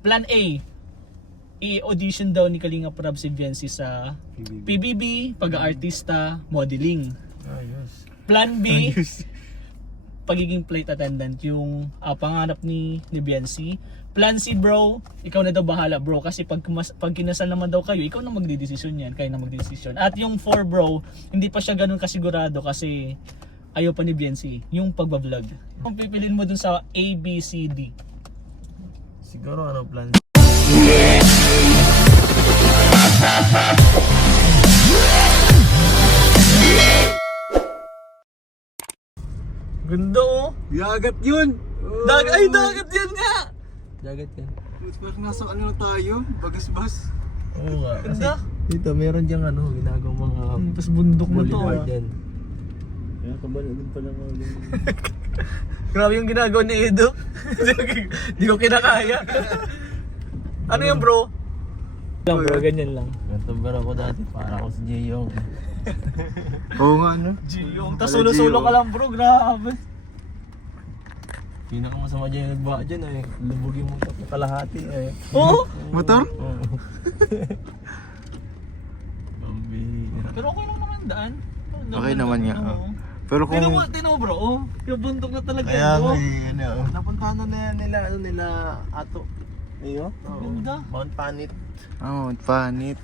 Plan A, i-audition daw ni Kalinga Prab si Viancy sa PBB, pag-aartista, modeling. Ayos. Plan B, pagiging flight attendant, yung pangarap ni Viancy. Plan C, bro, ikaw na daw bahala, bro, kasi pag kinasal naman daw kayo, ikaw na magdedesisyon yan, kayo na magdedesisyon. At yung 4, bro, hindi pa siya ganun kasigurado kasi ayaw pa ni Viancy, yung pagbablog. Kung pipilin mo dun sa A, B, C, D. Siguro ano plan? Ganda oh! Dagat yun! Dagat yan nga! Dagat yan. Parang nasa ano na tayo? Bagas-bas. Oo nga. Kasi Ganda! dito meron diyang ano, ginagawang mga Tapos bundok na to. boulevard yan. Kaya kabalagin pa lang ako yung... Grabe yung ginagawa ni Edo. Hindi ko kinakaya. Ano yan, bro? Lang bro, ganyan lang. Gantambar ako dati, para ako si Jeyong. Oo nga ano? Giyong, tas sulo-sulo ka lang bro, grabe. Pinakamasama dyan yung nagbaha dyan eh. Lubog yung motor na kalahati eh. Oo! Motor? Oo. Bambira. Pero okay lang naman daan. Okay naman nga, Oo. oh. Pero kung... Tino bro, oh. Yung bundok na talaga. Kaya nga oh. ano oh. Napuntahan na nila Ato. Iyo? Ganda. Mount Panit. Oh, panit.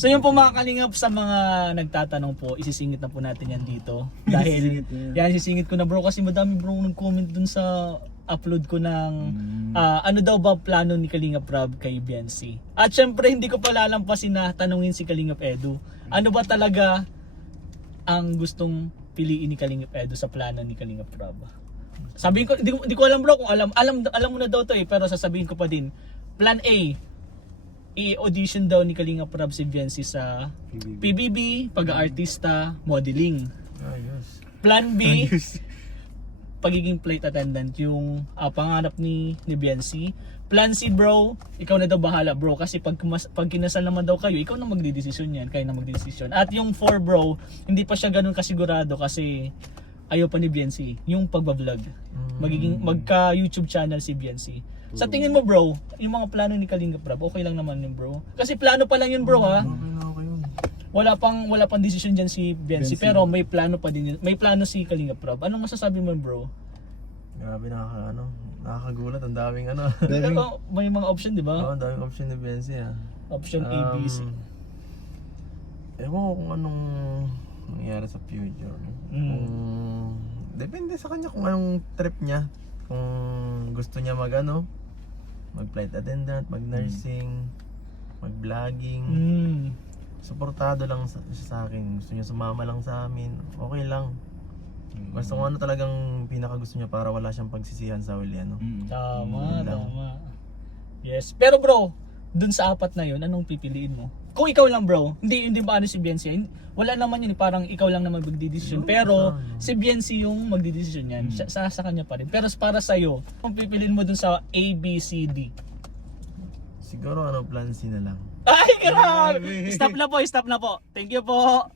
So yun po mga kalingap, sa mga nagtatanong po, isisingit na po natin yan dito. Dahil yan, sisingit ko na bro kasi madami bro nag-comment dun sa upload ko ng ano daw ba plano ni Kalingap Rob kay Biancy. At syempre hindi ko pa lalampasin na tanungin si Kalingap Edu. Ano ba talaga ang gustong piliin ni Kalingap Edu sa plano ni Kalingap Rob? Sabihin ko, hindi ko alam bro kung alam mo na daw to pero sasabihin ko pa din. Plan A, i-audition daw ni Kalingap Rob si Biancy sa PBB, pag-aartista, modeling. Ayos. Plan B, pagiging flight attendant, yung pangarap ni Biancy. Plan C bro, ikaw na daw bahala bro kasi pag kinasal naman daw kayo, ikaw na magdidesisyon yan, kayo na magdidesisyon. At yung 4 bro, hindi pa siya ganun kasigurado kasi ayaw pa ni Biancy, yung pagbablog. Magka YouTube channel si Biancy. Sa tingin mo bro, yung mga plano ni Kalingap Rob, okay lang naman yun bro. Kasi plano pa lang yun bro ha. Okay yun. Wala pang desisyon diyan si Biancy pero may plano pa din yun. May plano si Kalingap Rob. Anong masasabi mo bro? Grabe, nakakagulat. Ang daming ano. Pero may mga option di Oo, ba? ang daming option ni Benzi ah. Option A, B, C. Ewan ko kung anong mangyayari sa future. Depende sa kanya kung anong trip niya. Kung gusto niya mag flight attendant, mag nursing, mag vlogging. Suportado lang siya sa akin. Gusto niya sumama lang sa amin. Okay lang. Basta kung ano talagang pinaka gusto niya para wala siyang pagsisihan sa huli ano. Tama, Yun lang. tama. Yes. Pero bro, dun sa 4 na yun, anong pipiliin mo? Kung ikaw lang bro, hindi ba ano si Biancy? Wala naman yun, parang ikaw lang naman magdidesisyon. Pero si Biancy yung magdidesisyon yan. Sa kanya pa rin. Pero para sa'yo, kung pipiliin mo dun sa A, B, C, D. Siguro plan C na lang. Ay, grabe! Stop na po. Thank you po.